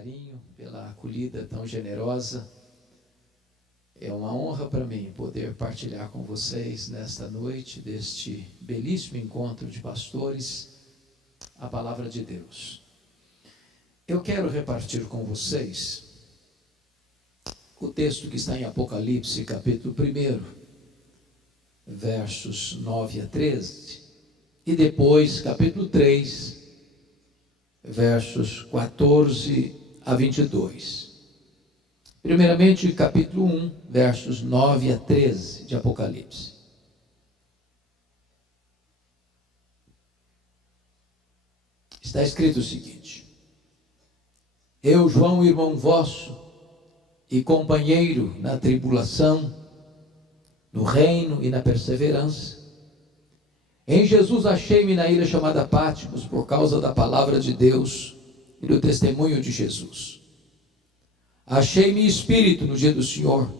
carinho, pela acolhida tão generosa. É uma honra para mim poder partilhar com vocês nesta noite, deste belíssimo encontro de pastores, a palavra de Deus. Eu quero repartir com vocês o texto que está em Apocalipse, capítulo 1, versos 9 a 13, e depois capítulo 3, versos 14 a 22. Primeiramente, capítulo 1, versos 9 a 13 de Apocalipse. Está escrito o seguinte: Eu, João, irmão vosso, e companheiro na tribulação, no reino e na perseverança, em Jesus achei-me na ilha chamada Patmos, por causa da palavra de Deus e do testemunho de Jesus. Achei-me espírito no dia do Senhor,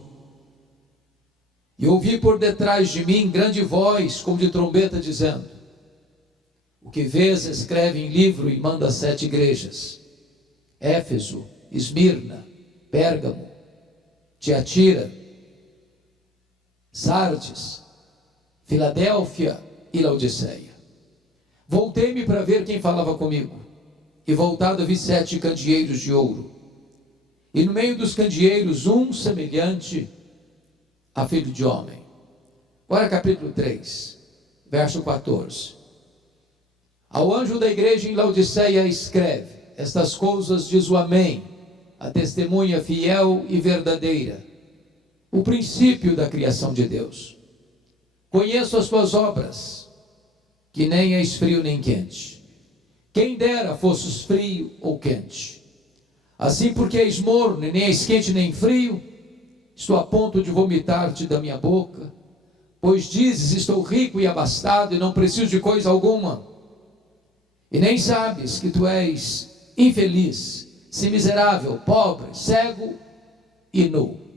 e ouvi por detrás de mim grande voz, como de trombeta, dizendo: O que vês, escreve em livro e manda às 7 igrejas: Éfeso, Esmirna, Pérgamo, Tiatira, Sardes, Filadélfia e Laodiceia. Voltei-me para ver quem falava comigo, e voltado vi 7 candeeiros de ouro, e no meio dos candeeiros um semelhante a filho de homem. Agora capítulo 3, verso 14. Ao anjo da igreja em Laodiceia escreve: Estas coisas diz o Amém, a testemunha fiel e verdadeira, o princípio da criação de Deus. Conheço as tuas obras, que nem és frio nem quente. Quem dera fosses frio ou quente. Assim, porque és morno, nem és quente nem frio, estou a ponto de vomitar-te da minha boca. Pois dizes: estou rico e abastado, e não preciso de coisa alguma. E nem sabes que tu és infeliz, se miserável, pobre, cego e nu.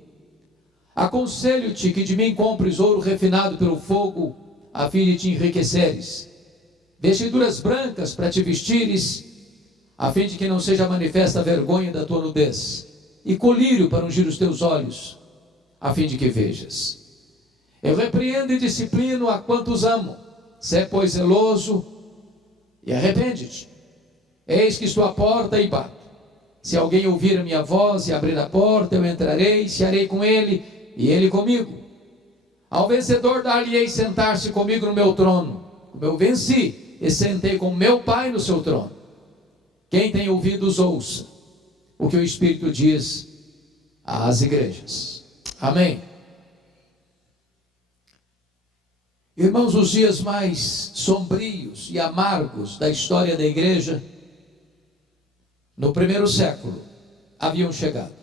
Aconselho-te que de mim compres ouro refinado pelo fogo, a fim de te enriqueceres, vestiduras brancas para te vestires, a fim de que não seja manifesta a vergonha da tua nudez, e colírio para ungir os teus olhos, a fim de que vejas. Eu repreendo e disciplino a quantos amo. Sê, pois, zeloso e arrepende-te. Eis que estou à porta e bato. Se alguém ouvir a minha voz e abrir a porta, eu entrarei, cearei com ele e ele comigo. Ao vencedor dar-lhe-ei sentar-se comigo no meu trono, como eu venci e sentei com meu Pai no seu trono. Quem tem ouvidos, ouça o que o Espírito diz às igrejas. Amém. Irmãos, os dias mais sombrios e amargos da história da igreja, no primeiro século, haviam chegado.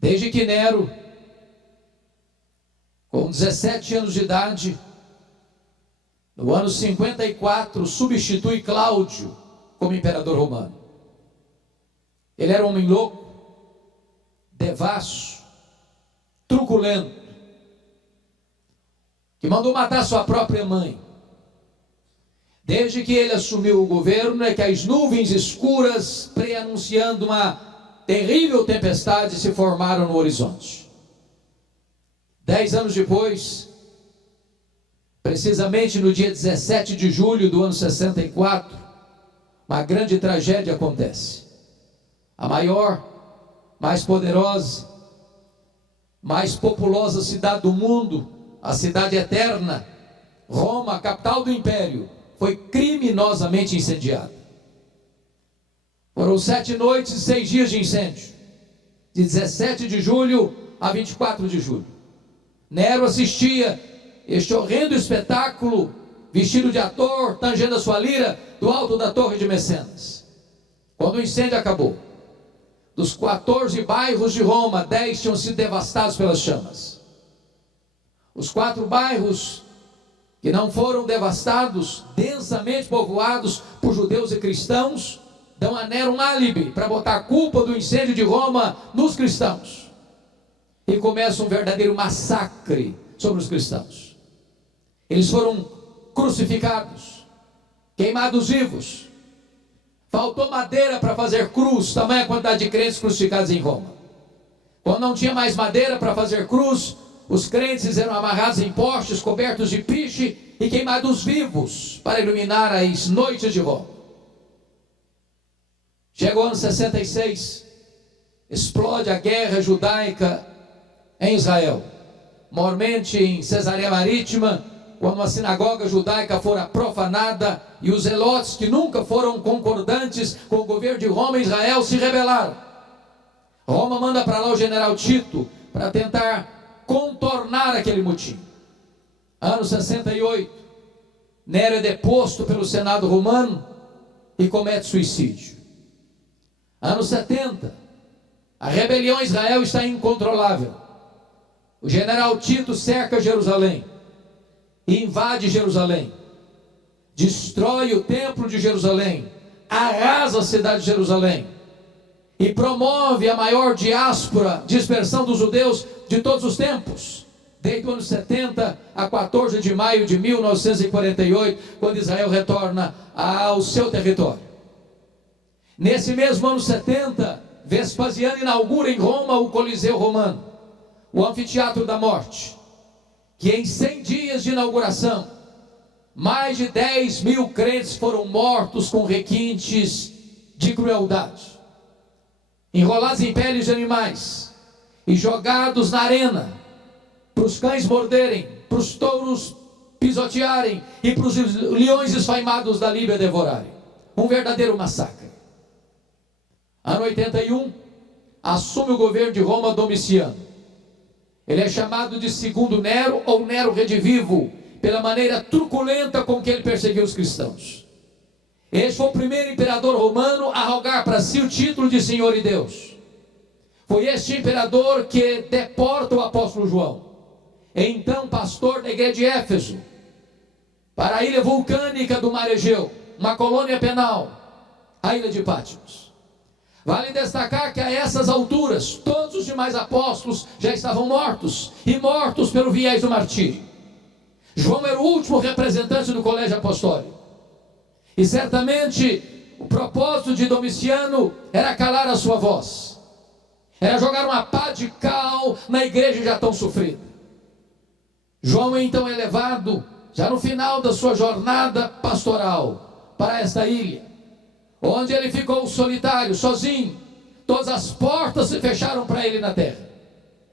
Desde que Nero, com 17 anos de idade, no ano 54, substitui Cláudio como imperador romano. Ele era um homem louco, devasso, truculento, que mandou matar sua própria mãe. Desde que ele assumiu o governo, é que as nuvens escuras, preanunciando uma terrível tempestade, se formaram no horizonte. 10 anos depois, precisamente no dia 17 de julho do ano 64, uma grande tragédia acontece. A maior, mais poderosa, mais populosa cidade do mundo, a cidade eterna, Roma, a capital do império, foi criminosamente incendiada. Foram 7 noites e 6 dias de incêndio, de 17 de julho a 24 de julho. Nero assistia este horrendo espetáculo, vestido de ator, tangendo a sua lira, do alto da torre de Mecenas. Quando o incêndio acabou, dos 14 bairros de Roma, 10 tinham sido devastados pelas chamas. Os 4 bairros que não foram devastados, densamente povoados por judeus e cristãos, dão a Nero um álibi para botar a culpa do incêndio de Roma nos cristãos. E começa um verdadeiro massacre sobre os cristãos. Eles foram crucificados, queimados vivos, Faltou madeira para fazer cruz, tamanha quantidade de crentes crucificados em Roma. Quando não tinha mais madeira para fazer cruz, os crentes eram amarrados em postes, cobertos de piche e queimados vivos para iluminar as noites de Roma. Chegou o ano 66, explode a guerra judaica em Israel, mormente em Cesareia Marítima, quando uma sinagoga judaica fora profanada e os zelotes, que nunca foram concordantes com o governo de Roma e Israel, se rebelaram. Roma manda para lá o general Tito para tentar contornar aquele motim. Ano 68, Nero é deposto pelo Senado romano e comete suicídio. Ano 70, a rebelião em Israel está incontrolável. O general Tito cerca Jerusalém, invade Jerusalém, destrói o templo de Jerusalém, arrasa a cidade de Jerusalém e promove a maior diáspora, dispersão dos judeus de todos os tempos, desde o ano 70 a 14 de maio de 1948, quando Israel retorna ao seu território. Nesse mesmo ano 70, Vespasiano inaugura em Roma o Coliseu Romano, o Anfiteatro da Morte, que em 100 dias de inauguração, mais de 10.000 crentes foram mortos com requintes de crueldade, enrolados em peles de animais e jogados na arena, para os cães morderem, para os touros pisotearem e para os leões esfaimados da Líbia devorarem. Um verdadeiro massacre. Ano 81, assume o governo de Roma Domiciano. Ele é chamado de segundo Nero ou Nero Redivivo, pela maneira truculenta com que ele perseguiu os cristãos. Este foi o primeiro imperador romano a arrogar para si o título de Senhor e Deus. Foi este imperador que deporta o apóstolo João, então pastor da igreja de Éfeso, para a ilha vulcânica do Mar Egeu, uma colônia penal, a ilha de Patmos. Vale destacar que a essas alturas, todos os demais apóstolos já estavam mortos, e mortos pelo viés do martírio. João era o último representante do colégio apostólico, e certamente o propósito de Domiciano era calar a sua voz, era jogar uma pá de cal na igreja já tão sofrida. João então é levado, já no final da sua jornada pastoral, para esta ilha, onde ele ficou solitário, sozinho. Todas as portas se fecharam para ele na terra.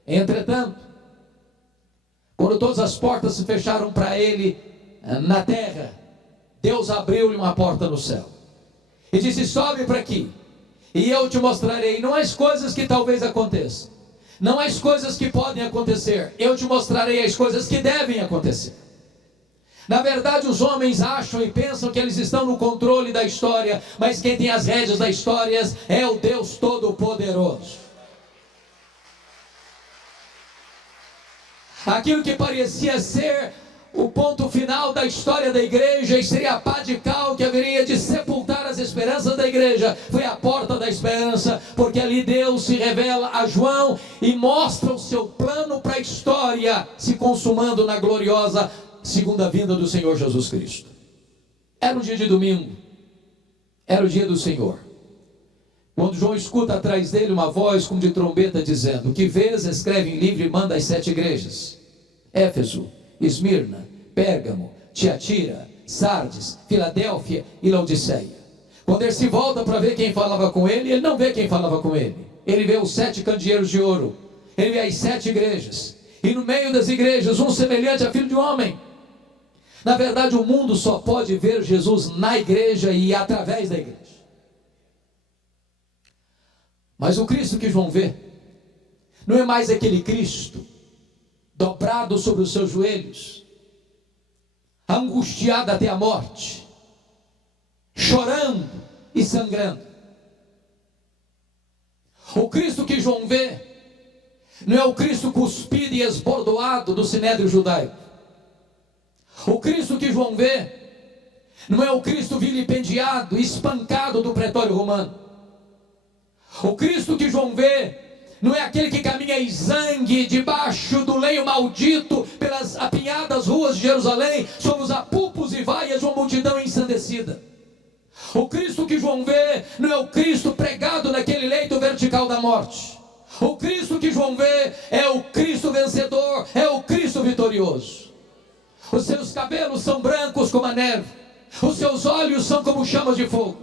Entretanto, quando todas as portas se fecharam para ele na terra, Deus abriu-lhe uma porta no céu e disse: sobe para aqui, e eu te mostrarei não as coisas que talvez aconteçam, não as coisas que podem acontecer, eu te mostrarei as coisas que devem acontecer. Na verdade, os homens acham e pensam que eles estão no controle da história, mas quem tem as rédeas da história é o Deus Todo-Poderoso. Aquilo que parecia ser o ponto final da história da igreja, e seria a pá de cal que haveria de sepultar as esperanças da igreja, foi a porta da esperança, porque ali Deus se revela a João e mostra o seu plano para a história se consumando na gloriosa segunda vinda do Senhor Jesus Cristo. Era um dia de domingo, era o dia do Senhor, quando João escuta atrás dele uma voz como de trombeta dizendo: que vês, escreve em livro e manda às 7 igrejas: Éfeso, Esmirna, Pérgamo, Tiatira, Sardes, Filadélfia e Laodiceia. Quando ele se volta para ver quem falava com ele, ele não vê quem falava com ele. Ele vê os 7 candeeiros de ouro, ele vê as 7 igrejas, e no meio das igrejas um semelhante a filho de homem. Na verdade, o mundo só pode ver Jesus na igreja e através da igreja. Mas o Cristo que João vê não é mais aquele Cristo dobrado sobre os seus joelhos, angustiado até a morte, chorando e sangrando. O Cristo que João vê não é o Cristo cuspido e esbordoado do sinédrio judaico. O Cristo que João vê não é o Cristo vilipendiado, espancado do pretório romano. O Cristo que João vê não é aquele que caminha em sangue debaixo do leio maldito pelas apinhadas ruas de Jerusalém, sobre os apupos e vaias de uma multidão ensandecida. O Cristo que João vê não é o Cristo pregado naquele leito vertical da morte. O Cristo que João vê é o Cristo vencedor, é o Cristo vitorioso. Os seus cabelos são brancos como a neve, os seus olhos são como chamas de fogo,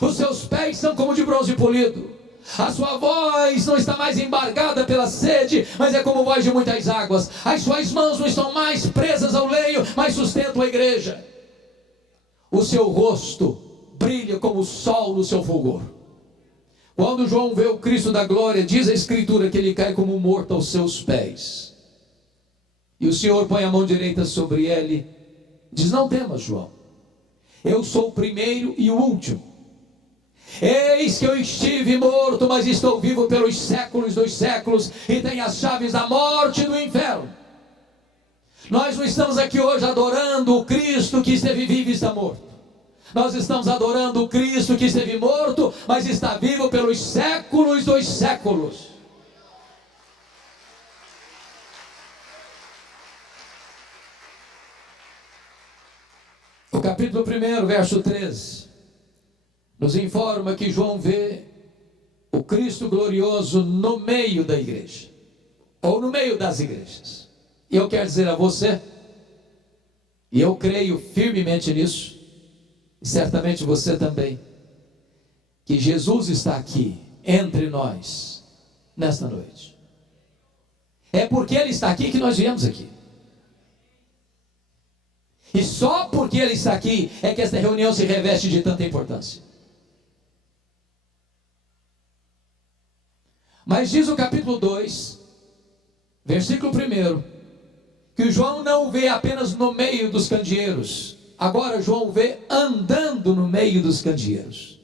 os seus pés são como de bronze polido. A sua voz não está mais embargada pela sede, mas é como voz de muitas águas. As suas mãos não estão mais presas ao leio, mas sustentam a igreja. O seu rosto brilha como o sol no seu fulgor. Quando João vê o Cristo da glória, diz a Escritura que ele cai como morto aos seus pés. E o Senhor põe a mão direita sobre ele, diz: não temas, João, eu sou o primeiro e o último. Eis que eu estive morto, mas estou vivo pelos séculos dos séculos, e tenho as chaves da morte e do inferno. Nós não estamos aqui hoje adorando o Cristo que esteve vivo e está morto. Nós estamos adorando o Cristo que esteve morto, mas está vivo pelos séculos dos séculos. O capítulo 1, verso 13, nos informa que João vê o Cristo glorioso no meio da igreja, ou no meio das igrejas. E eu quero dizer a você, e eu creio firmemente nisso, e certamente você também, que Jesus está aqui entre nós nesta noite. É porque Ele está aqui que nós viemos aqui. E só porque Ele está aqui é que esta reunião se reveste de tanta importância. Mas diz o capítulo 2, versículo 1, que João não vê apenas no meio dos candeeiros. Agora João vê andando no meio dos candeeiros.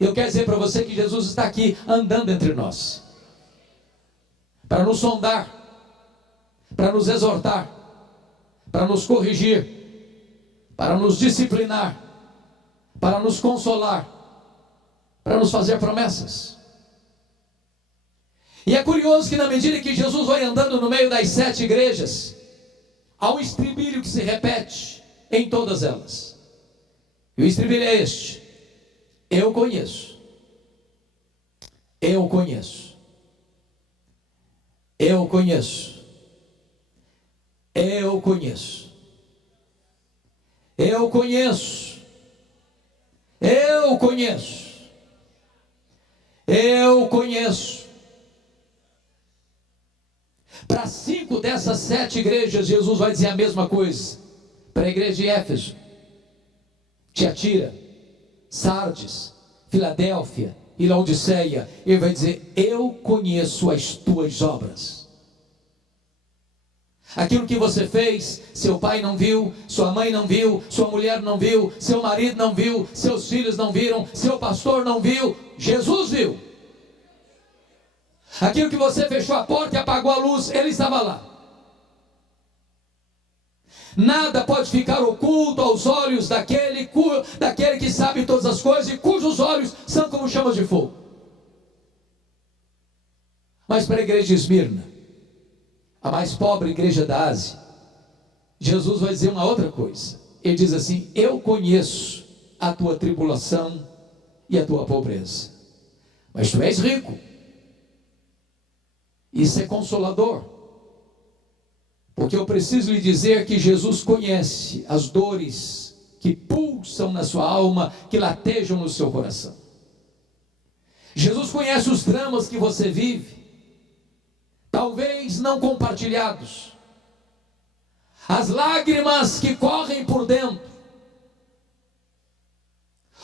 Eu quero dizer para você que Jesus está aqui andando entre nós, para nos sondar, para nos exortar, para nos corrigir, para nos disciplinar, para nos consolar, para nos fazer promessas. E é curioso que na medida que Jesus vai andando no meio das 7 igrejas, há um estribilho que se repete em todas elas. E o estribilho é este: eu conheço, eu conheço, eu conheço, eu conheço, eu conheço, eu conheço, eu conheço. Para 5 dessas 7 igrejas, Jesus vai dizer a mesma coisa. Para a igreja de Éfeso, Tiatira, Sardes, Filadélfia e Laodiceia, Ele vai dizer: eu conheço as tuas obras. Aquilo que você fez, seu pai não viu, sua mãe não viu, sua mulher não viu, seu marido não viu, seus filhos não viram, seu pastor não viu, Jesus viu. Aquilo que você fechou a porta e apagou a luz, Ele estava lá. Nada pode ficar oculto aos olhos daquele que sabe todas as coisas e cujos olhos são como chamas de fogo. Mas para a igreja de Esmirna, a mais pobre igreja da Ásia, Jesus vai dizer uma outra coisa. Ele diz assim: eu conheço a tua tribulação e a tua pobreza, mas tu és rico. Isso é consolador, porque eu preciso lhe dizer que Jesus conhece as dores que pulsam na sua alma, que latejam no seu coração. Jesus conhece os dramas que você vive, talvez não compartilhados, as lágrimas que correm por dentro,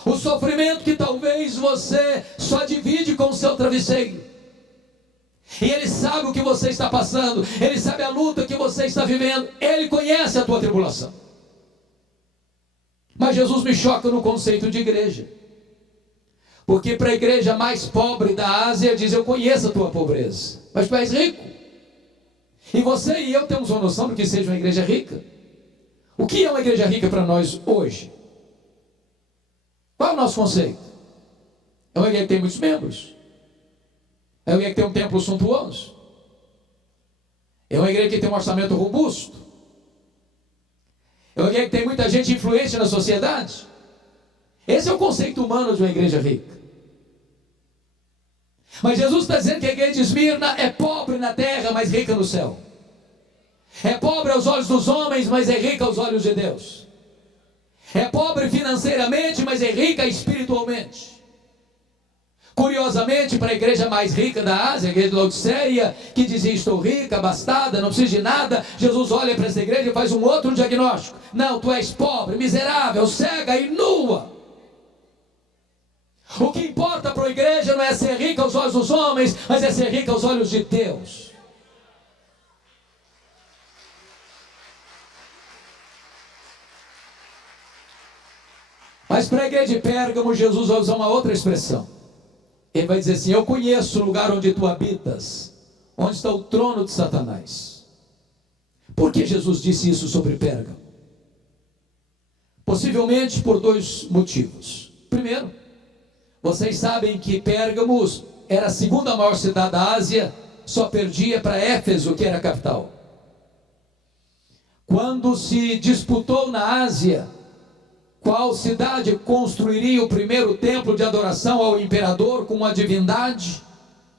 o sofrimento que talvez você só divide com o seu travesseiro. E Ele sabe o que você está passando, Ele sabe a luta que você está vivendo, Ele conhece a tua tribulação. Mas Jesus me choca no conceito de igreja, porque para a igreja mais pobre da Ásia, diz: eu conheço a tua pobreza, mas tu és rico. E você e eu temos uma noção do que seja uma igreja rica. O que é uma igreja rica para nós hoje? Qual é o nosso conceito? É uma igreja que tem muitos membros, é uma igreja que tem um templo suntuoso, é uma igreja que tem um orçamento robusto, é uma igreja que tem muita gente influente na sociedade, Esse é o conceito humano de uma igreja rica. Mas Jesus está dizendo que a igreja de Esmirna é pobre na terra, mas rica no céu. É pobre aos olhos dos homens, mas é rica aos olhos de Deus. É pobre financeiramente, mas é rica espiritualmente. Curiosamente, para a igreja mais rica da Ásia, a igreja de Laodiceia, que dizia: estou rica, abastada, não preciso de nada, Jesus olha para essa igreja e faz um outro diagnóstico: não, tu és pobre, miserável, cega e nua. O que importa para a igreja não é ser rica aos olhos dos homens, mas é ser rica aos olhos de Deus. Mas para a igreja de Pérgamo, Jesus vai usar uma outra expressão. Ele vai dizer assim: eu conheço o lugar onde tu habitas, onde está o trono de Satanás. Por que Jesus disse isso sobre Pérgamo? Possivelmente por dois motivos. Primeiro, vocês sabem que Pérgamo era a segunda maior cidade da Ásia, só perdia para Éfeso, que era a capital. Quando se disputou na Ásia qual cidade construiria o primeiro templo de adoração ao imperador com uma divindade,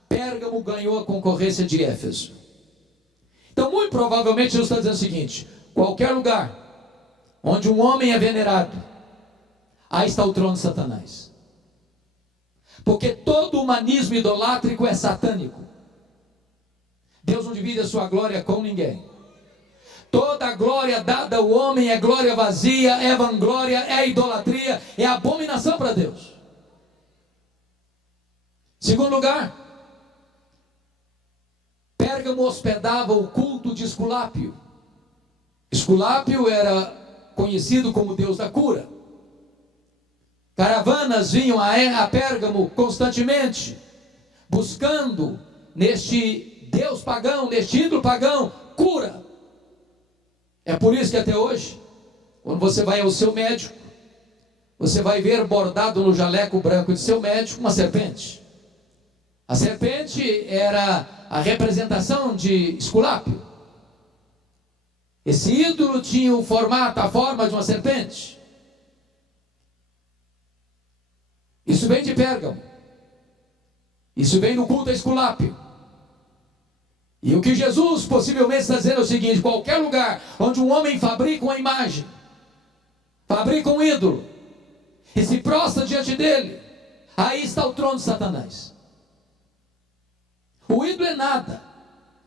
Pérgamo ganhou a concorrência de Éfeso. Então, muito provavelmente, Jesus está dizendo o seguinte: qualquer lugar onde um homem é venerado, aí está o trono de Satanás. Porque todo humanismo idolátrico é satânico. Deus não divide a sua glória com ninguém. Toda a glória dada ao homem é glória vazia, é vanglória, é idolatria, é abominação para Deus. Segundo lugar, Pérgamo hospedava o culto de Esculápio. Esculápio era conhecido como Deus da cura. Caravanas vinham a Pérgamo constantemente, buscando neste Deus pagão, neste ídolo pagão, cura. É por isso que até hoje, quando você vai ao seu médico, você vai ver bordado no jaleco branco de seu médico uma serpente. A serpente era a representação de Esculápio. Esse ídolo tinha o formato, a forma de uma serpente. Isso vem de Pérgamo. Isso vem do culto a Esculápio. E o que Jesus possivelmente está dizendo é o seguinte: qualquer lugar onde um homem fabrica uma imagem, fabrica um ídolo, e se prostra diante dele, aí está o trono de Satanás. O ídolo é nada.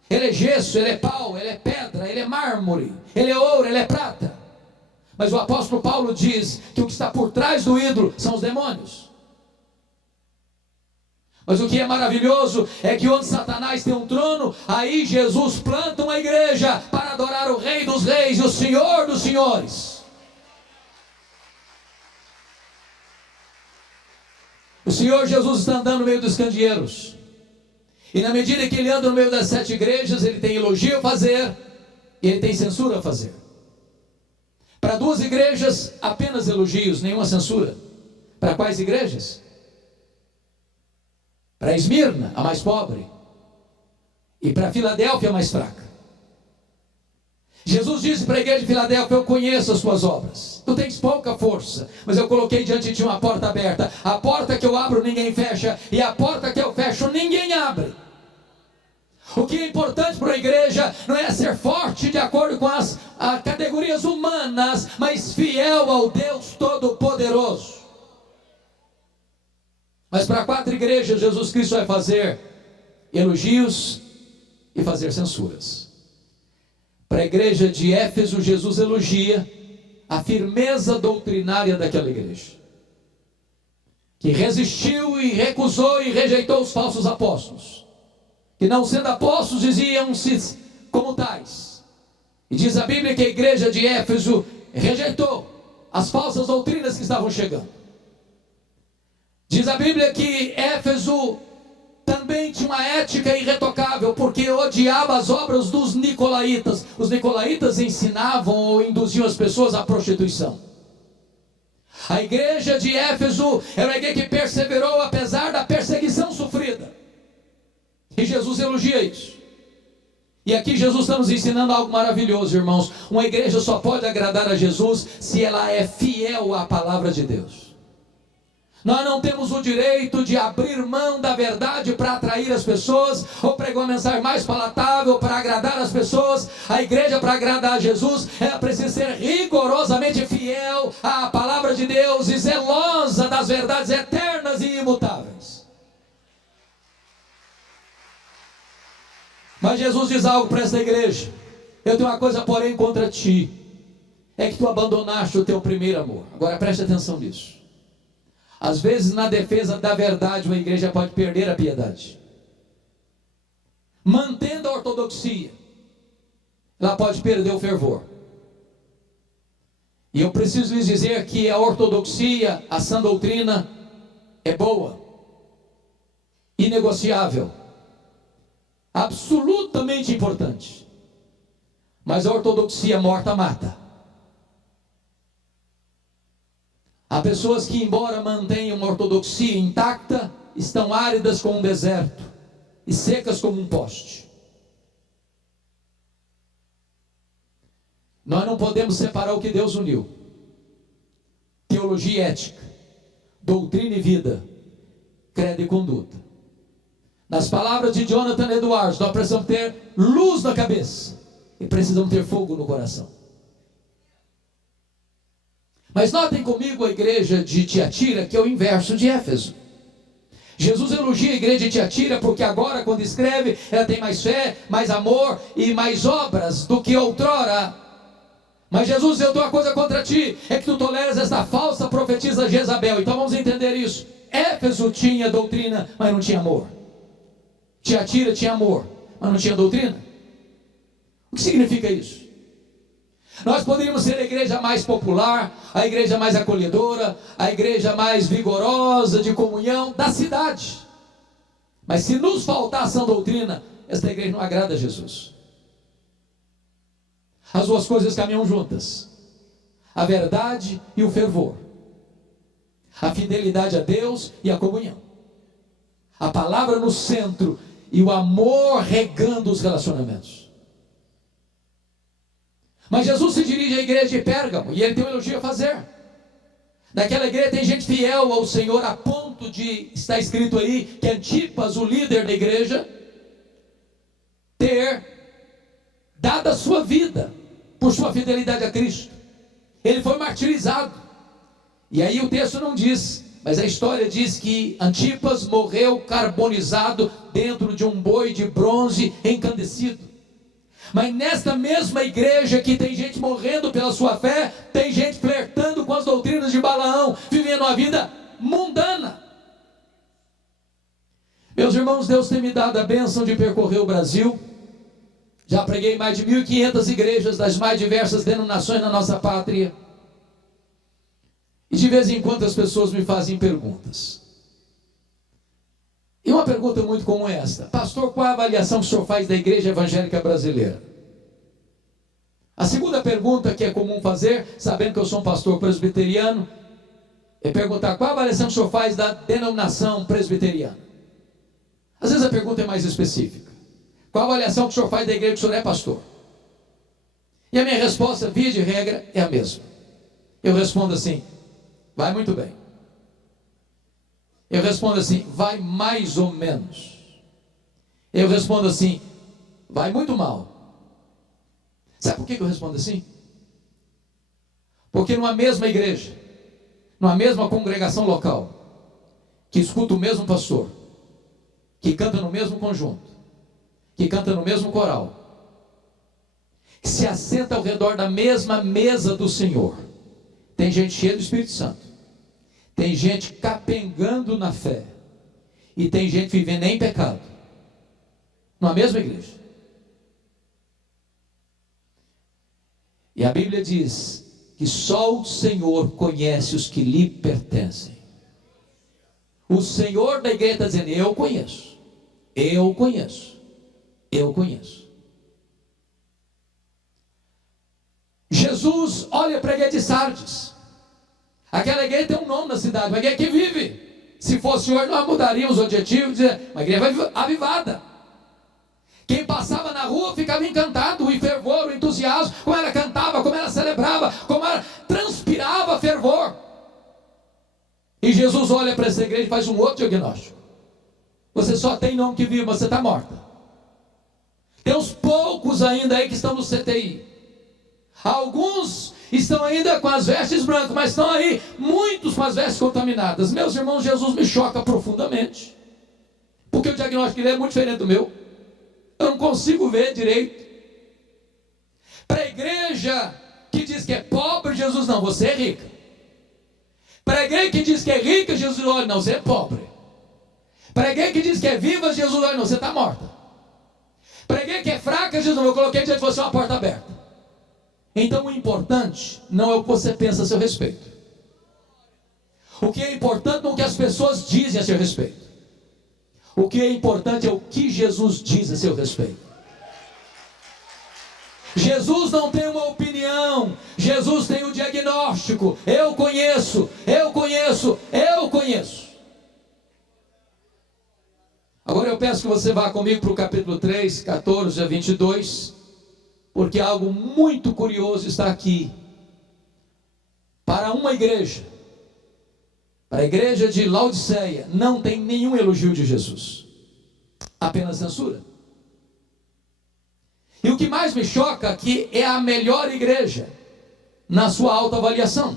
Ele é gesso, ele é pau, ele é pedra, ele é mármore, ele é ouro, ele é prata. Mas o apóstolo Paulo diz que o que está por trás do ídolo são os demônios. Mas o que é maravilhoso é que onde Satanás tem um trono, aí Jesus planta uma igreja para adorar o Rei dos Reis e o Senhor dos Senhores. O Senhor Jesus está andando no meio dos candeeiros. E na medida que ele anda no meio das 7 igrejas, ele tem elogio a fazer e ele tem censura a fazer. Para 2 igrejas, apenas elogios, nenhuma censura. Para quais igrejas? Para Esmirna, a mais pobre, e para Filadélfia, a mais fraca. Jesus disse para a igreja de Filadélfia: eu conheço as suas obras, tu tens pouca força, mas eu coloquei diante de ti uma porta aberta. A porta que eu abro ninguém fecha, e a porta que eu fecho ninguém abre. O que é importante para a igreja não é ser forte de acordo com as categorias humanas, mas fiel ao Deus Todo-Poderoso. Mas para 4 igrejas, Jesus Cristo vai fazer elogios e fazer censuras. Para a igreja de Éfeso, Jesus elogia a firmeza doutrinária daquela igreja, que resistiu e recusou e rejeitou os falsos apóstolos, que não sendo apóstolos diziam-se como tais. E diz a Bíblia que a igreja de Éfeso rejeitou as falsas doutrinas que estavam chegando. Diz a Bíblia que Éfeso também tinha uma ética irretocável, porque odiava as obras dos nicolaítas. Os nicolaítas ensinavam ou induziam as pessoas à prostituição. A igreja de Éfeso era uma igreja que perseverou apesar da perseguição sofrida. E Jesus elogia isso. E aqui Jesus está nos ensinando algo maravilhoso, irmãos. Uma igreja só pode agradar a Jesus se ela é fiel à palavra de Deus. Nós não temos o direito de abrir mão da verdade para atrair as pessoas, ou pregar uma mensagem mais palatável para agradar as pessoas. A igreja, para agradar a Jesus, ela precisa ser rigorosamente fiel à palavra de Deus e zelosa das verdades eternas e imutáveis. Mas Jesus diz algo para essa igreja: eu tenho uma coisa, porém, contra ti, é que tu abandonaste o teu primeiro amor. Agora preste atenção nisso. Às vezes, na defesa da verdade, uma igreja pode perder a piedade. Mantendo a ortodoxia, ela pode perder o fervor. E eu preciso lhes dizer que a ortodoxia, a sã doutrina, é boa, inegociável, absolutamente importante. Mas a ortodoxia morta mata. Há pessoas que, embora mantenham uma ortodoxia intacta, estão áridas como um deserto e secas como um poste. Nós não podemos separar o que Deus uniu: teologia e ética, doutrina e vida, credo e conduta. Nas palavras de Jonathan Edwards, nós precisamos ter luz na cabeça e precisamos ter fogo no coração. Mas notem comigo a igreja de Tiatira, que é o inverso de Éfeso. Jesus elogia a igreja de Tiatira porque agora, quando escreve, ela tem mais fé, mais amor e mais obras do que outrora. Mas Jesus, eu tenho uma coisa contra ti, é que tu toleras esta falsa profetisa Jezabel. Então vamos entender isso. Éfeso tinha doutrina, mas não tinha amor. Tiatira tinha amor, mas não tinha doutrina. O que significa isso? Nós poderíamos ser a igreja mais popular, a igreja mais acolhedora, a igreja mais vigorosa de comunhão da cidade. Mas se nos faltar a sã doutrina, esta igreja não agrada a Jesus. As duas coisas caminham juntas: a verdade e o fervor, a fidelidade a Deus e a comunhão, a palavra no centro e o amor regando os relacionamentos. Mas Jesus se dirige à igreja de Pérgamo e ele tem um elogio a fazer. Naquela igreja tem gente fiel ao Senhor, a ponto de, está escrito aí, que Antipas, o líder da igreja, ter dado a sua vida por sua fidelidade a Cristo. Ele foi martirizado. E aí o texto não diz, mas a história diz que Antipas morreu carbonizado dentro de um boi de bronze encandecido. Mas nesta mesma igreja que tem gente morrendo pela sua fé, tem gente flertando com as doutrinas de Balaão, vivendo uma vida mundana. Meus irmãos, Deus tem me dado a bênção de percorrer o Brasil. Já preguei mais de 1.500 igrejas das mais diversas denominações na nossa pátria. E de vez em quando as pessoas me fazem perguntas. E uma pergunta muito comum é esta: pastor, qual a avaliação que o senhor faz da igreja evangélica brasileira? A segunda pergunta que é comum fazer, sabendo que eu sou um pastor presbiteriano, é perguntar: qual a avaliação que o senhor faz da denominação presbiteriana? Às vezes a pergunta é mais específica: qual a avaliação que o senhor faz da igreja que o senhor é pastor? E a minha resposta, via de regra, é a mesma. Eu respondo assim: vai muito bem. Eu respondo assim: vai mais ou menos. Eu respondo assim: vai muito mal. Sabe por que eu respondo assim? Porque numa mesma igreja, numa mesma congregação local, que escuta o mesmo pastor, que canta no mesmo conjunto, que canta no mesmo coral, que se assenta ao redor da mesma mesa do Senhor, tem gente cheia do Espírito Santo, tem gente capengando na fé, e tem gente vivendo em pecado, numa mesma igreja. E a Bíblia diz que só o Senhor conhece os que lhe pertencem. O Senhor da igreja está dizendo: eu conheço, eu conheço, eu conheço. Jesus olha para a igreja de Sardes. Aquela igreja tem um nome na cidade, uma igreja que vive. Se fosse hoje, nós mudaríamos o objetivo, dizer, uma igreja avivada. Quem passava na rua ficava encantado, o fervor, o entusiasmo, como ela cantava, como ela celebrava, como ela transpirava fervor. E Jesus olha para essa igreja e faz um outro diagnóstico. Você só tem nome que vive, mas você está morta. Tem uns poucos ainda aí que estão no CTI. Alguns estão ainda com as vestes brancas, mas estão aí muitos com as vestes contaminadas. Meus irmãos, Jesus me choca profundamente, porque o diagnóstico dele é muito diferente do meu. Eu não consigo ver direito. Para a igreja que diz que é pobre, Jesus não, você é rica. Para a igreja que diz que é rica, Jesus olha, não, você é pobre. Para a igreja que diz que é viva, Jesus olha, não, você está morta. Para a igreja que é fraca, Jesus não, eu coloquei diante de você uma porta aberta. Então o importante não é o que você pensa a seu respeito. O que é importante não é o que as pessoas dizem a seu respeito. O que é importante é o que Jesus diz a seu respeito. Jesus não tem uma opinião, Jesus tem um diagnóstico. Eu conheço, eu conheço, eu conheço. Agora eu peço que você vá comigo para o capítulo 3, 14 a 22, porque algo muito curioso está aqui. Para uma igreja, para a igreja de Laodiceia, não tem nenhum elogio de Jesus, apenas censura. E o que mais me choca aqui é a melhor igreja, na sua autoavaliação.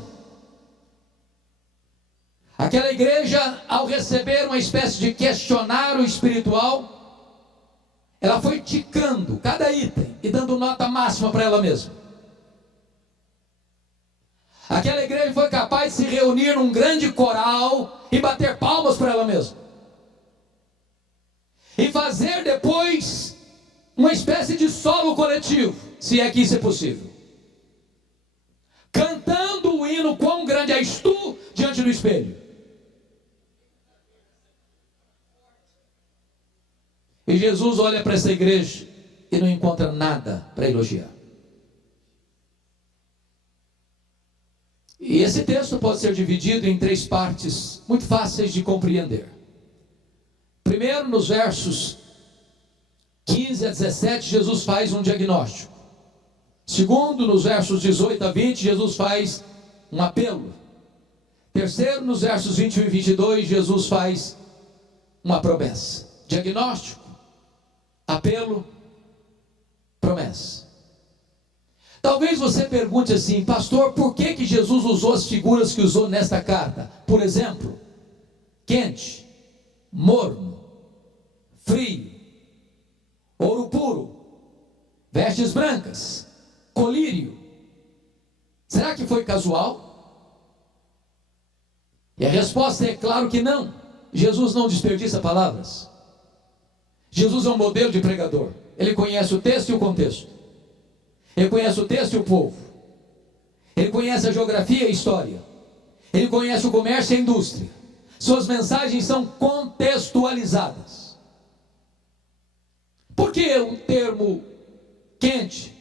Aquela igreja, ao receber uma espécie de questionário espiritual, ela foi ticando cada item e dando nota máxima para ela mesma. Aquela igreja foi capaz de se reunir num grande coral e bater palmas para ela mesma. E fazer depois uma espécie de solo coletivo, se é que isso é possível. Cantando o hino Quão Grande És Tu diante do espelho. E Jesus olha para essa igreja e não encontra nada para elogiar. E esse texto pode ser dividido em 3 partes muito fáceis de compreender. Primeiro, nos versos 15 a 17, Jesus faz um diagnóstico. Segundo, nos versos 18 a 20, Jesus faz um apelo. Terceiro, nos versos 21 e 22, Jesus faz uma promessa. Diagnóstico, apelo, promessa. Talvez você pergunte assim, pastor, por que Jesus usou as figuras que usou nesta carta? Por exemplo, quente, morno, frio, ouro puro, vestes brancas, colírio. Será que foi casual? E a resposta é claro que não. Jesus não desperdiça palavras. Jesus é um modelo de pregador. Ele conhece o texto e o contexto. Ele conhece o texto e o povo. Ele conhece a geografia e a história. Ele conhece o comércio e a indústria. Suas mensagens são contextualizadas. Por que o termo quente,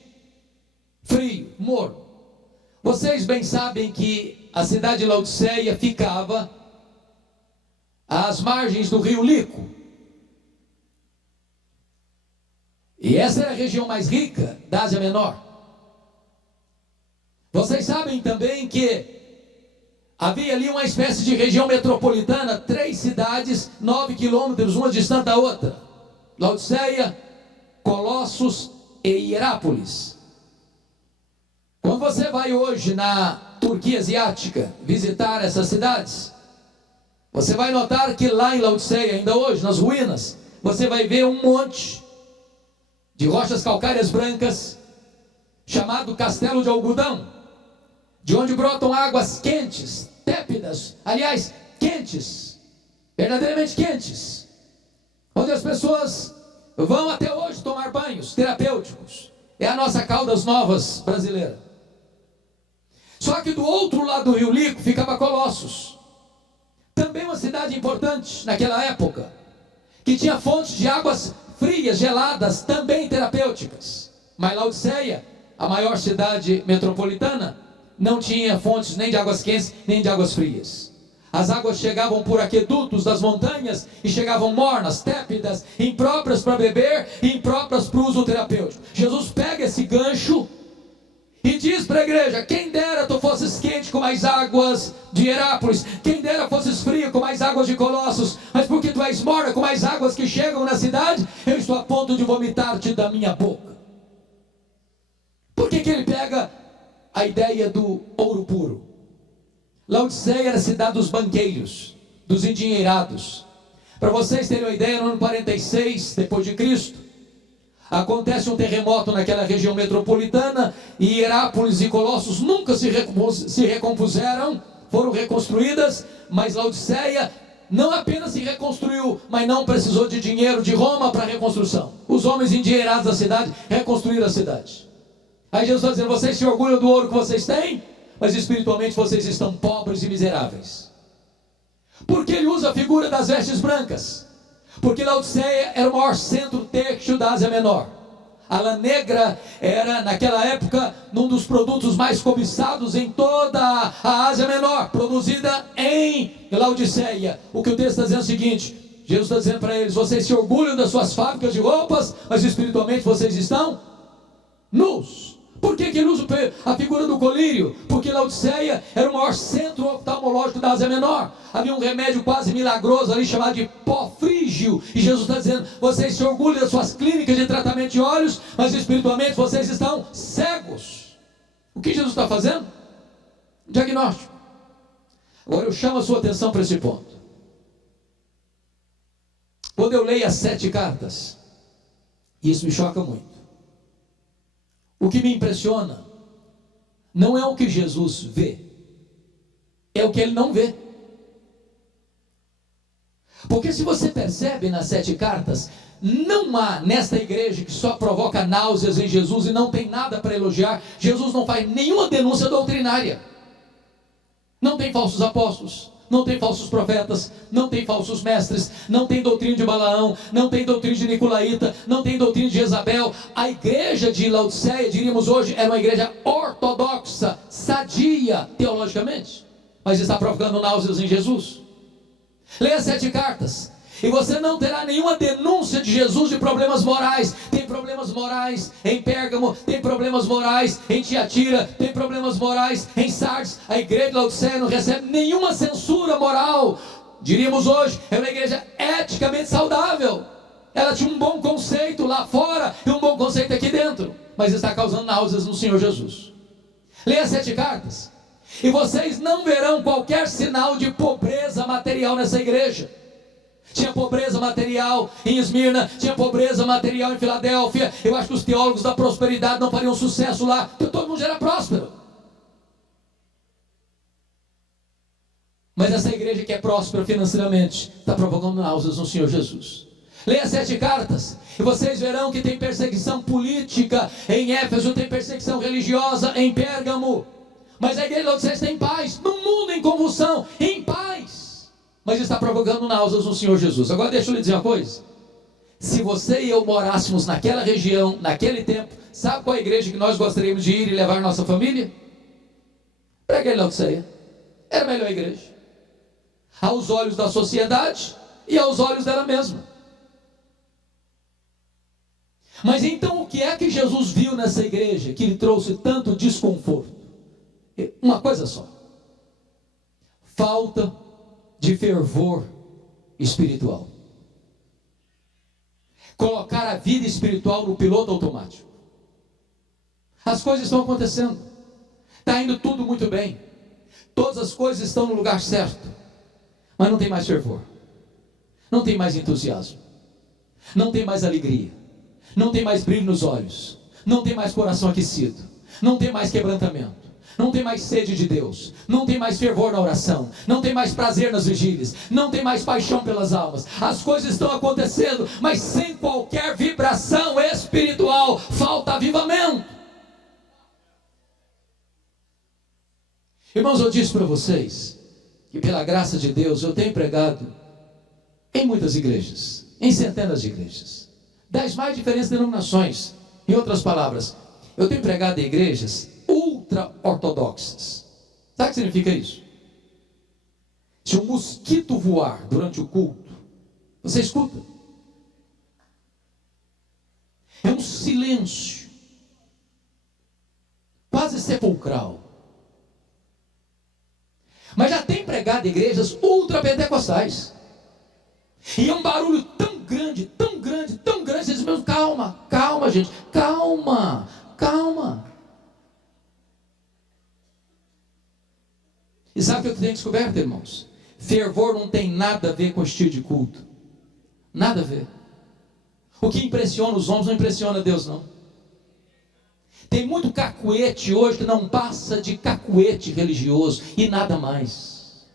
frio, morno? Vocês bem sabem que a cidade de Laodiceia ficava às margens do rio Lico. E essa era a região mais rica da Ásia Menor. Vocês sabem também que havia ali uma espécie de região metropolitana, 3 cidades, 9 quilômetros, uma distante da outra. Laodiceia, Colossos e Hierápolis. Quando você vai hoje na Turquia asiática visitar essas cidades, você vai notar que lá em Laodiceia, ainda hoje, nas ruínas, você vai ver um monte de rochas calcárias brancas, chamado Castelo de Algodão, de onde brotam águas quentes, tépidas, aliás, quentes, verdadeiramente quentes, onde as pessoas vão até hoje tomar banhos terapêuticos. É a nossa Caldas Novas brasileira. Só que do outro lado do rio Lico ficava Colossos, também uma cidade importante naquela época, que tinha fontes de águas frias, geladas, também terapêuticas. Mas Laodiceia, a maior cidade metropolitana, não tinha fontes nem de águas quentes, nem de águas frias. As águas chegavam por aquedutos das montanhas e chegavam mornas, tépidas, impróprias para beber e impróprias para o uso terapêutico. Jesus pega esse gancho e diz para a igreja: quem dera tu fosses quente como as águas de Hierápolis, quem dera fosses águas de Colossos, mas porque tu és morna como as águas que chegam na cidade, eu estou a ponto de vomitar-te da minha boca. Por que ele pega a ideia do ouro puro? Laodiceia era a cidade dos banqueiros, dos endinheirados. Para vocês terem uma ideia, no ano 46 depois de Cristo, acontece um terremoto naquela região metropolitana, e Hierápolis e Colossos nunca se recompuseram, foram reconstruídas, mas Laodiceia não apenas se reconstruiu, mas não precisou de dinheiro de Roma para a reconstrução. Os homens endinheirados da cidade reconstruíram a cidade. Aí Jesus está dizendo: vocês se orgulham do ouro que vocês têm, mas espiritualmente vocês estão pobres e miseráveis. Por que ele usa a figura das vestes brancas? Porque Laodiceia era o maior centro têxtil da Ásia Menor. A lã negra era, naquela época, um dos produtos mais cobiçados em toda a Ásia Menor, produzida em Laodiceia. O que o texto está dizendo é o seguinte: Jesus está dizendo para eles: vocês se orgulham das suas fábricas de roupas, mas espiritualmente vocês estão nus. Por que ele usa a figura do colírio? Porque Laodiceia era o maior centro oftalmológico da Ásia Menor. Havia um remédio quase milagroso ali chamado de pó frígio. E Jesus está dizendo: vocês se orgulham das suas clínicas de tratamento de olhos, mas espiritualmente vocês estão cegos. O que Jesus está fazendo? Diagnóstico. Agora eu chamo a sua atenção para esse ponto. Quando eu leio as 7 cartas, isso me choca muito. O que me impressiona não é o que Jesus vê, é o que ele não vê. Porque se você percebe nas 7 cartas, não há nesta igreja que só provoca náuseas em Jesus e não tem nada para elogiar. Jesus não faz nenhuma denúncia doutrinária. Não tem falsos apóstolos, não tem falsos profetas, não tem falsos mestres, não tem doutrina de Balaão, não tem doutrina de Nicolaíta, não tem doutrina de Jezabel. A igreja de Laodiceia, diríamos hoje, era uma igreja ortodoxa, sadia teologicamente, mas está provocando náuseas em Jesus. Leia as 7 cartas e você não terá nenhuma denúncia de Jesus de problemas morais. Tem problemas morais em Pérgamo, tem problemas morais em Tiatira, tem problemas morais em Sardes. A igreja de Laodiceia não recebe nenhuma censura moral. Diríamos hoje, é uma igreja eticamente saudável. Ela tinha um bom conceito lá fora e um bom conceito aqui dentro, mas está causando náuseas no Senhor Jesus. Leia as 7 cartas e vocês não verão qualquer sinal de pobreza material nessa igreja. Tinha pobreza material em Esmirna, tinha pobreza material em Filadélfia. Eu acho que os teólogos da prosperidade não fariam sucesso lá, porque todo mundo já era próspero. Mas essa igreja que é próspera financeiramente está provocando náuseas no Senhor Jesus. Leia as 7 cartas e vocês verão que tem perseguição política em Éfeso, tem perseguição religiosa em Pérgamo, mas a igreja de Laodiceia está em paz, no mundo em convulsão, em paz, mas está provocando náuseas no Senhor Jesus. Agora deixa eu lhe dizer uma coisa: se você e eu morássemos naquela região, naquele tempo, sabe qual a igreja que nós gostaríamos de ir e levar nossa família? Para a igreja de Laodiceia. Era a melhor igreja, aos olhos da sociedade e aos olhos dela mesma. Mas então o que é que Jesus viu nessa igreja que lhe trouxe tanto desconforto? Uma coisa só: falta de fervor espiritual. Colocar a vida espiritual no piloto automático. As coisas estão acontecendo, está indo tudo muito bem, todas as coisas estão no lugar certo, mas não tem mais fervor, não tem mais entusiasmo, não tem mais alegria, não tem mais brilho nos olhos, não tem mais coração aquecido, não tem mais quebrantamento, não tem mais sede de Deus, não tem mais fervor na oração, não tem mais prazer nas vigílias, não tem mais paixão pelas almas. As coisas estão acontecendo, mas sem qualquer vibração espiritual. Falta avivamento. Irmãos, eu disse para vocês que pela graça de Deus eu tenho pregado em muitas igrejas, em centenas de igrejas, das mais diferentes denominações. Em outras palavras, eu tenho pregado em igrejas ultra-ortodoxas. Sabe o que significa isso? Se um mosquito voar durante o culto, você escuta. É um silêncio quase sepulcral. Mas já tem pregado em igrejas ultra-pentecostais. E é um barulho tão grande, tão grande, tão grande. Vocês mesmo, calma, calma, gente, calma, calma. E sabe o que eu tenho descoberto, irmãos? Fervor não tem nada a ver com estilo de culto. Nada a ver. O que impressiona os homens não impressiona Deus, não. Tem muito cacuete hoje que não passa de cacuete religioso e nada mais.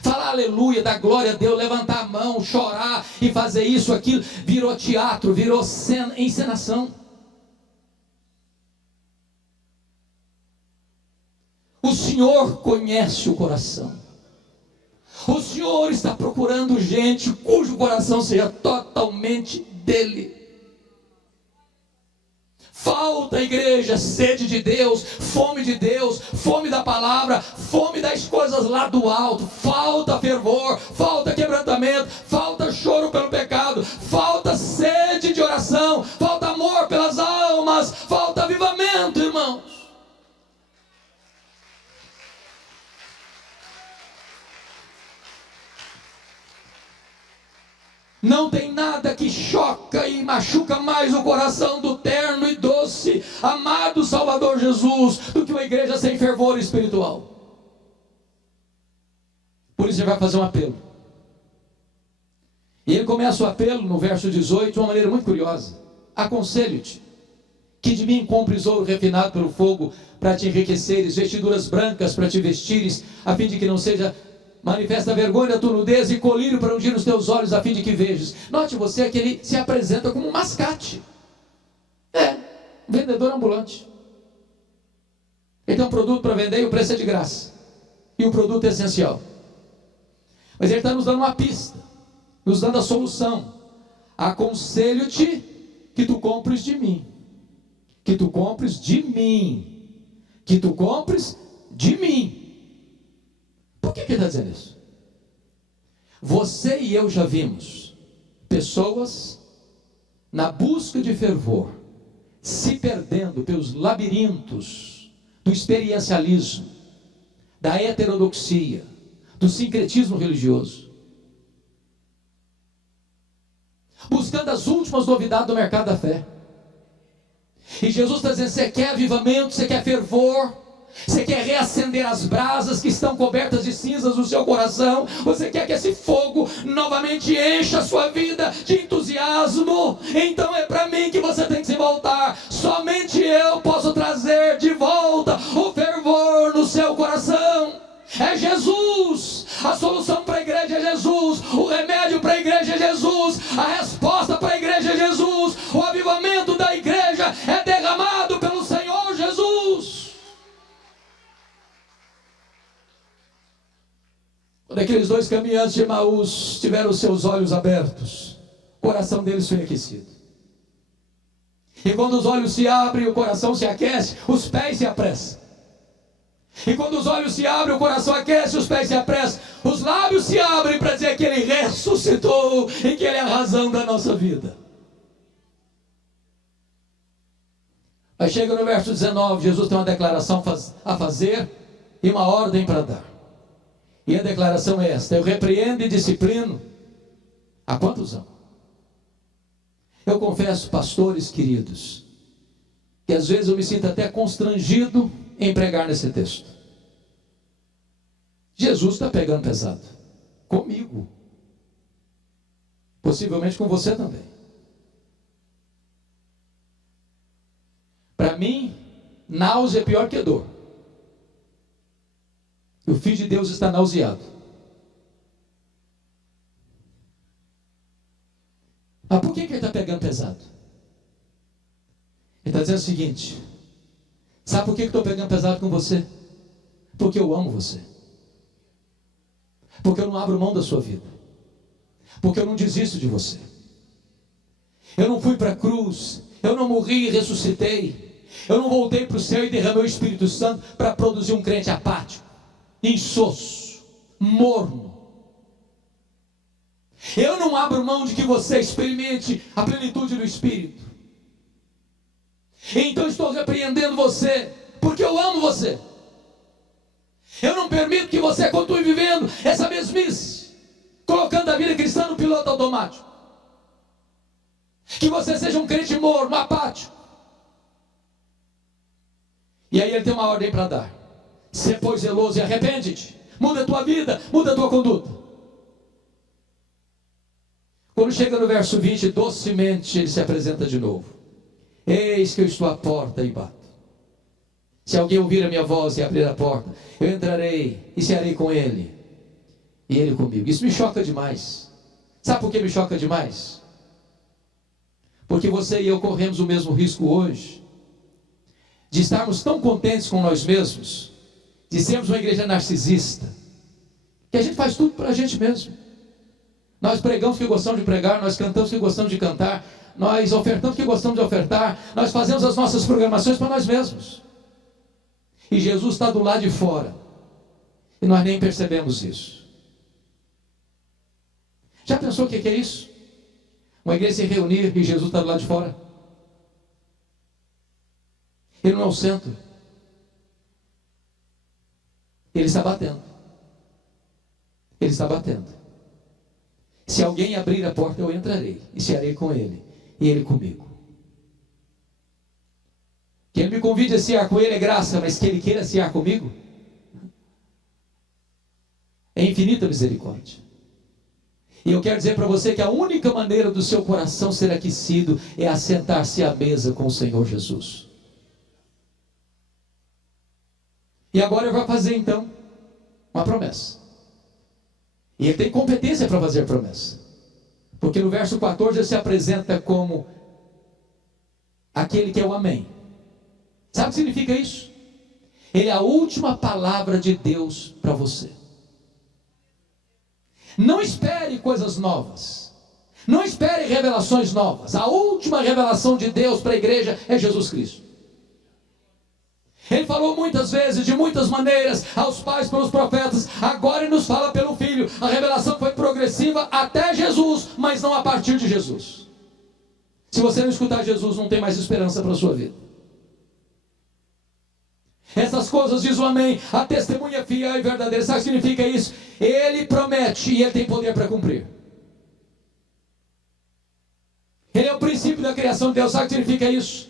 Falar aleluia, dar glória a Deus, levantar a mão, chorar e fazer isso, aquilo, virou teatro, virou encenação. O Senhor conhece o coração. O Senhor está procurando gente cujo coração seja totalmente dele. Falta, igreja, sede de Deus, fome da palavra, fome das coisas lá do alto. Falta fervor, falta quebrantamento, falta choro pelo pecado, falta sede de oração, falta amor pelas almas, falta avivamento, irmãos. Não tem nada que choca e machuca mais o coração do terno e doce, amado Salvador Jesus, do que uma igreja sem fervor espiritual. Por isso ele vai fazer um apelo. E ele começa o apelo no verso 18 de uma maneira muito curiosa. Aconselho-te que de mim compres ouro refinado pelo fogo, para te enriqueceres, vestiduras brancas para te vestires, a fim de que não seja manifesta a vergonha da tua nudez, e colírio para ungir os teus olhos, a fim de que vejas. Note você que ele se apresenta como um mascate. Um vendedor ambulante. Ele tem um produto para vender e o preço é de graça. E o produto é essencial. Mas ele está nos dando uma pista, nos dando a solução. Aconselho-te que tu compres de mim. Que tu compres de mim. Que tu compres de mim. Por que ele está dizendo isso? Você e eu já vimos pessoas na busca de fervor, se perdendo pelos labirintos do experiencialismo, da heterodoxia, do sincretismo religioso, buscando as últimas novidades do mercado da fé. E Jesus está dizendo: você quer avivamento, você quer fervor, você quer reacender as brasas que estão cobertas de cinzas no seu coração, você quer que esse fogo novamente encha a sua vida de entusiasmo, então é para mim que você tem que se voltar. Somente eu posso trazer de volta o fervor no seu coração. É Jesus. A solução para a igreja é Jesus. O remédio para a igreja é Jesus. A resposta para a igreja é Jesus. O avivamento da igreja é derramado pelo Senhor Jesus. Quando aqueles dois caminhantes de Emaús tiveram os seus olhos abertos, o coração deles foi aquecido. E quando os olhos se abrem, o coração se aquece, os pés se apressam. E quando os olhos se abrem, o coração aquece, os pés se apressam, os lábios se abrem para dizer que Ele ressuscitou e que Ele é a razão da nossa vida. Aí chega no verso 19, Jesus tem uma declaração a fazer e uma ordem para dar. E a declaração é esta: eu repreendo e disciplino há quantos anos? Eu confesso, pastores queridos, que às vezes eu me sinto até constrangido em pregar nesse texto. Jesus está pegando pesado comigo, possivelmente com você também. Para mim, náusea é pior que dor. O Filho de Deus está nauseado. Mas por que ele está pegando pesado? Ele está dizendo o seguinte: sabe por que eu estou pegando pesado com você? Porque eu amo você. Porque eu não abro mão da sua vida. Porque eu não desisto de você. Eu não fui para a cruz, eu não morri e ressuscitei. Eu não voltei para o céu e derramei o Espírito Santo para produzir um crente apático, insosso, morno. Eu não abro mão de que você experimente a plenitude do Espírito. Então estou repreendendo você, porque eu amo você. Eu não permito que você continue vivendo essa mesmice, colocando a vida cristã no piloto automático. Que você seja um crente morno, apático. E aí ele tem uma ordem para dar: sê pois zeloso e arrepende-te. Muda a tua vida, muda a tua conduta. Quando chega no verso 20, docemente ele se apresenta de novo: eis que eu estou à porta e bato. Se alguém ouvir a minha voz e abrir a porta, eu entrarei e cearei com ele, e ele comigo. Isso me choca demais. Sabe por que me choca demais? Porque você e eu corremos o mesmo risco hoje de estarmos tão contentes com nós mesmos, de sermos uma igreja narcisista, que a gente faz tudo para a gente mesmo. Nós pregamos o que gostamos de pregar, nós cantamos o que gostamos de cantar, nós ofertamos o que gostamos de ofertar, nós fazemos as nossas programações para nós mesmos. E Jesus está do lado de fora, e nós nem percebemos isso. Já pensou o que é isso? Uma igreja se reunir e Jesus está do lado de fora? Ele não é o centro. Ele está batendo. Ele está batendo. Se alguém abrir a porta, eu entrarei e cearei com ele, e ele comigo. Que ele me convide a cear com ele é graça, mas que ele queira cear comigo é infinita misericórdia. E eu quero dizer para você que a única maneira do seu coração ser aquecido é assentar-se à mesa com o Senhor Jesus. E agora ele vai fazer então uma promessa. E ele tem competência para fazer promessa. Porque no verso 14 ele se apresenta como aquele que é o amém. Sabe o que significa isso? Ele é a última palavra de Deus para você. Não espere coisas novas. Não espere revelações novas. A última revelação de Deus para a igreja é Jesus Cristo. Ele falou muitas vezes, de muitas maneiras, aos pais pelos profetas. Agora ele nos fala pelo Filho. A revelação foi progressiva até Jesus, mas não a partir de Jesus. Se você não escutar Jesus, não tem mais esperança para a sua vida. Essas coisas, diz o amém, a testemunha fiel e verdadeira. Sabe o que significa isso? Ele promete e ele tem poder para cumprir. Ele é o princípio da criação de Deus. Sabe o que significa isso?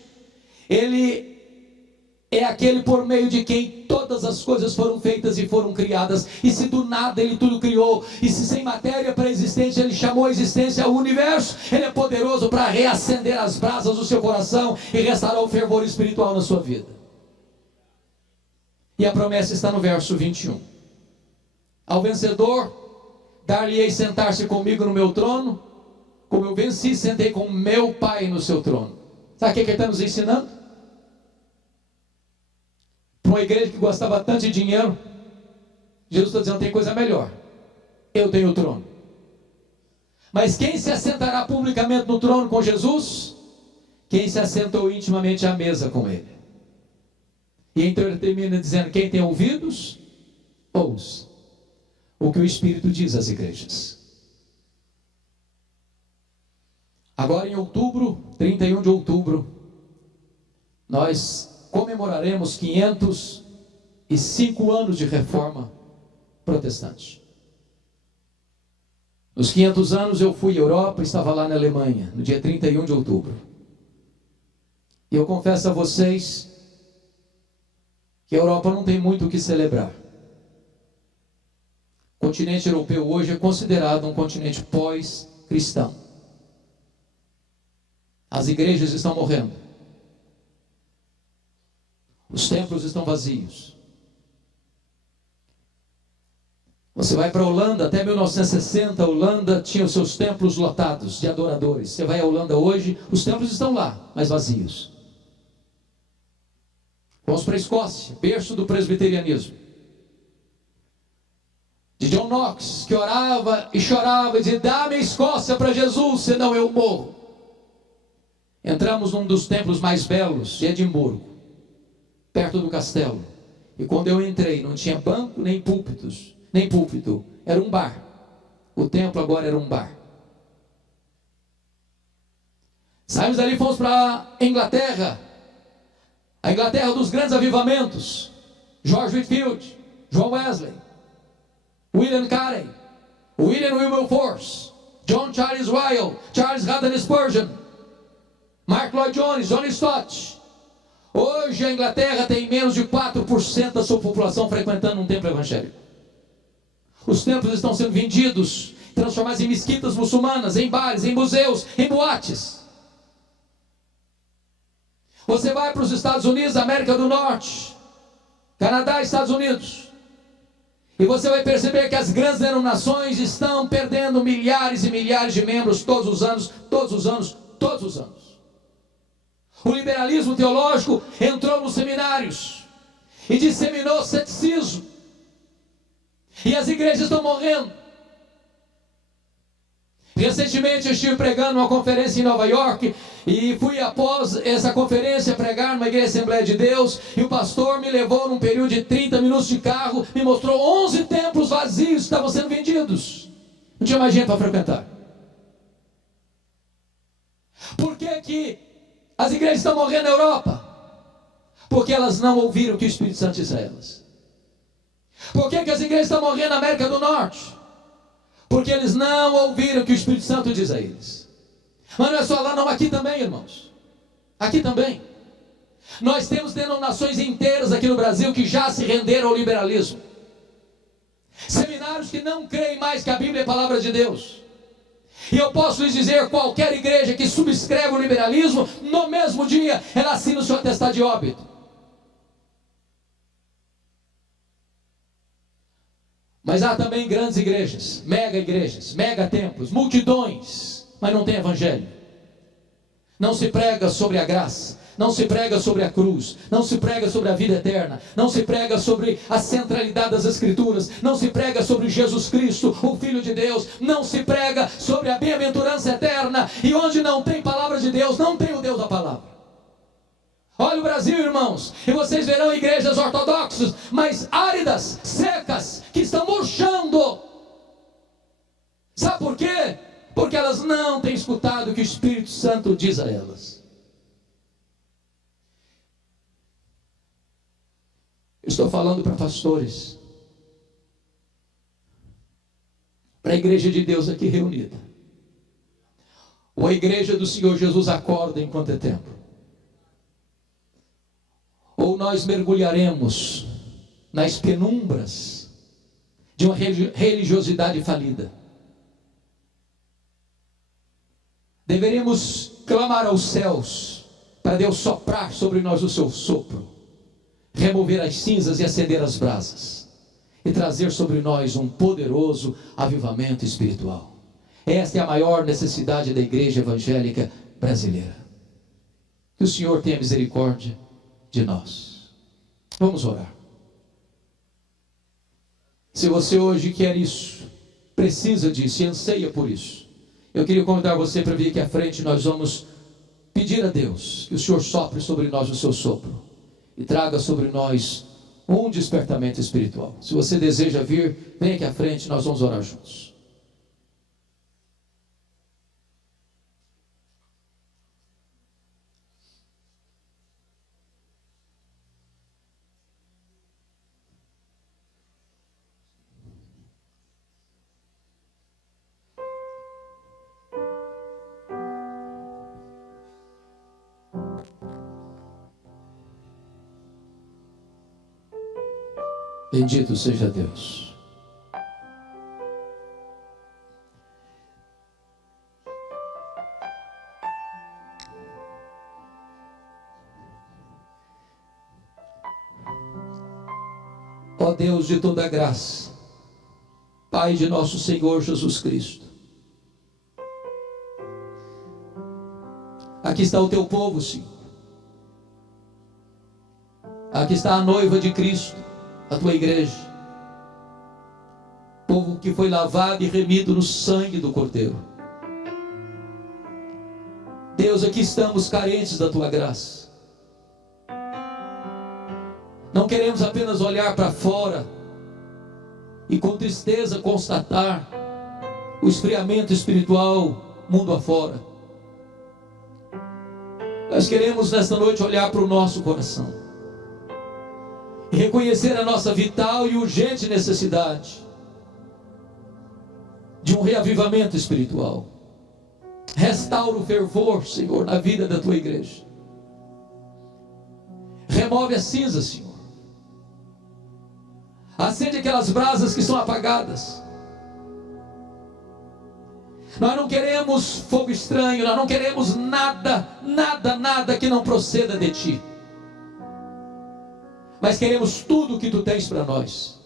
Ele é aquele por meio de quem todas as coisas foram feitas e foram criadas. E se do nada ele tudo criou, e se sem matéria pré-existente ele chamou a existência ao universo, ele é poderoso para reacender as brasas do seu coração e restaurar o fervor espiritual na sua vida. E a promessa está no verso 21. Ao vencedor, dar-lhe-ei sentar-se comigo no meu trono, como eu venci, sentei com meu Pai no seu trono. Sabe o que ele está nos ensinando? Para uma igreja que gostava tanto de dinheiro, Jesus está dizendo: tem coisa melhor. Eu tenho o trono. Mas quem se assentará publicamente no trono com Jesus? Quem se assentou intimamente à mesa com ele. E então ele termina dizendo: quem tem ouvidos, ouça o que o Espírito diz às igrejas. Agora em outubro, 31 de outubro, nós comemoraremos 505 anos de reforma protestante. Nos 500 anos eu fui à Europa, estava lá na Alemanha, no dia 31 de outubro. E eu confesso a vocês que a Europa não tem muito o que celebrar. O continente europeu hoje é considerado um continente pós-cristão. As igrejas estão morrendo. Os templos estão vazios. Você vai para a Holanda, até 1960, a Holanda tinha os seus templos lotados de adoradores. Você vai à Holanda hoje, os templos estão lá, mas vazios. Vamos para a Escócia, berço do presbiterianismo. De John Knox, que orava e chorava e dizia: dá-me a Escócia para Jesus, senão eu morro. Entramos num dos templos mais belos de Edimburgo, perto do castelo. E quando eu entrei, não tinha banco nem púlpitos, nem púlpito, era um bar. O templo agora era um bar. Saímos dali e fomos para a Inglaterra. A Inglaterra dos grandes avivamentos. George Whitefield, John Wesley, William Carey, William Wilberforce, John Charles Weil, Charles Haddon Spurgeon, Mark Lloyd Jones, John Stott. Hoje a Inglaterra tem menos de 4% da sua população frequentando um templo evangélico. Os templos estão sendo vendidos, transformados em mesquitas muçulmanas, em bares, em museus, em boates. Você vai para os Estados Unidos, América do Norte, Canadá, Estados Unidos, e você vai perceber que as grandes denominações estão perdendo milhares e milhares de membros todos os anos, todos os anos, todos os anos. O liberalismo teológico entrou nos seminários e disseminou ceticismo, e as igrejas estão morrendo. Recentemente eu estive pregando uma conferência em Nova York, e fui após essa conferência pregar numa igreja Assembleia de Deus, e o pastor me levou num período de 30 minutos de carro, me mostrou 11 templos vazios que estavam sendo vendidos. Não tinha mais gente para frequentar. Por que as igrejas estão morrendo na Europa? Porque elas não ouviram o que o Espírito Santo disse a elas. Por que as igrejas estão morrendo na América do Norte? Porque eles não ouviram o que o Espírito Santo diz a eles. Mas não é só lá não, aqui também, irmãos. Aqui também. Nós temos denominações inteiras aqui no Brasil que já se renderam ao liberalismo. Seminários que não creem mais que a Bíblia é a palavra de Deus. E eu posso lhes dizer, qualquer igreja que subscreve o liberalismo, no mesmo dia ela assina o seu atestado de óbito. Mas há também grandes igrejas, mega templos, multidões, mas não tem evangelho. Não se prega sobre a graça, não se prega sobre a cruz, não se prega sobre a vida eterna, não se prega sobre a centralidade das Escrituras, não se prega sobre Jesus Cristo, o Filho de Deus, não se prega sobre a bem-aventurança eterna. E onde não tem palavra de Deus, não tem o Deus da palavra. Olha o Brasil, irmãos, e vocês verão igrejas ortodoxas, mas áridas, secas, que estão murchando. Sabe por quê? Porque elas não têm escutado o que o Espírito Santo diz a elas. Eu estou falando para pastores, para a igreja de Deus aqui reunida, ou a igreja do Senhor Jesus acorda enquanto é tempo. Ou nós mergulharemos nas penumbras de uma religiosidade falida. Deveríamos clamar aos céus para Deus soprar sobre nós o seu sopro, remover as cinzas e acender as brasas, e trazer sobre nós um poderoso avivamento espiritual. Esta é a maior necessidade da igreja evangélica brasileira. Que o Senhor tenha misericórdia de nós. Vamos orar. Se você hoje quer isso, precisa disso e anseia por isso, eu queria convidar você para vir aqui à frente. Nós vamos pedir a Deus que o Senhor sopre sobre nós o seu sopro e traga sobre nós um despertamento espiritual. Se você deseja vir, vem aqui à frente, nós vamos orar juntos. Bendito seja Deus. Ó Deus de toda graça, Pai de nosso Senhor Jesus Cristo, aqui está o teu povo, Senhor. Aqui está a noiva de Cristo, a tua igreja, povo que foi lavado e remido no sangue do Cordeiro. Deus, aqui estamos carentes da tua graça. Não queremos apenas olhar para fora e com tristeza constatar o esfriamento espiritual mundo afora. Nós queremos nesta noite olhar para o nosso coração e reconhecer a nossa vital e urgente necessidade um reavivamento espiritual. Restaura o fervor, Senhor, na vida da tua igreja. Remove a cinza, Senhor. Acende aquelas brasas que estão apagadas. Nós não queremos fogo estranho, nós não queremos nada que não proceda de ti. Mas queremos tudo que tu tens para nós.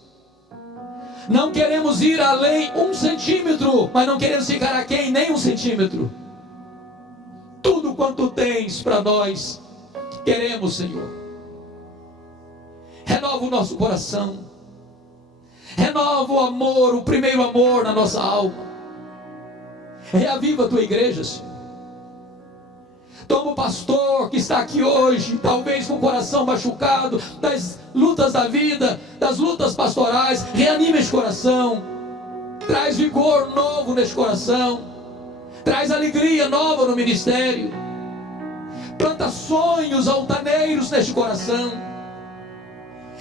Não queremos ir além 1 centímetro, mas não queremos ficar aquém nem 1 centímetro. Tudo quanto tens para nós, queremos, Senhor. Renova o nosso coração. Renova o amor, o primeiro amor na nossa alma. Reaviva a tua igreja, Senhor. Toma o pastor que está aqui hoje, talvez com o coração machucado, das lutas da vida, das lutas pastorais. Reanima esse coração. Traz vigor novo neste coração. Traz alegria nova no ministério. Planta sonhos altaneiros neste coração.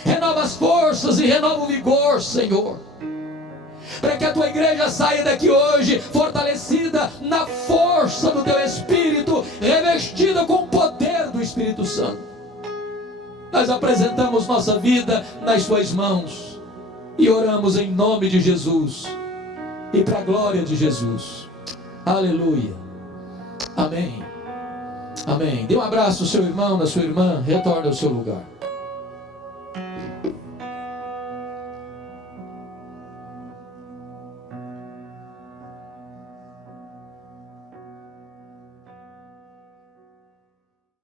Renova as forças e renova o vigor, Senhor. Para que a tua igreja saia daqui hoje fortalecida na força do teu Espírito, revestida com o poder do Espírito Santo. Nós apresentamos nossa vida nas tuas mãos e oramos em nome de Jesus e para a glória de Jesus. Aleluia. Amém. Amém. Dê um abraço ao seu irmão, na sua irmã. Retorne ao seu lugar.